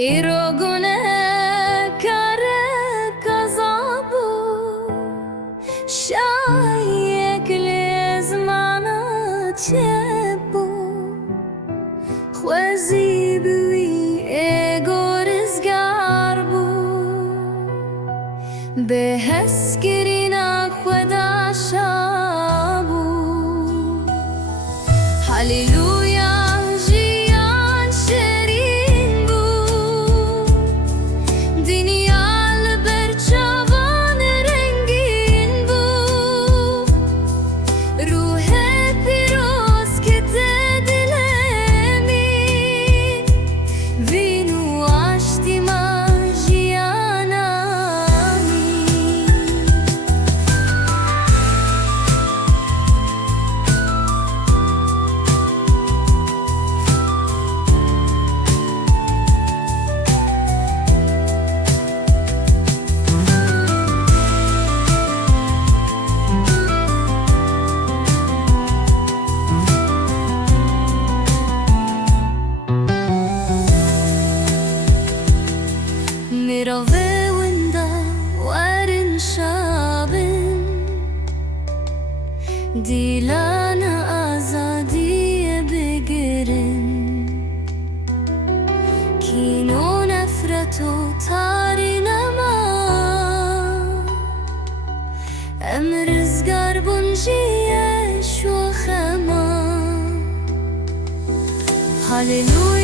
ایرو گونه کاره کذابو شاید لیزمانه چه بو خوزی بوی اگرزگار بو به هسکرینا خدا شابو هلیلویا جیان شیرین بو دنیا لبرچوان رنگین بو روح پیروز که دلمی وینو آشتی ما جیانانی میروه وندا وارن شابن دیلان آزادی بگیرن کینو نفرت و تاری نما امرزگار بونجیش و خما هلیلویا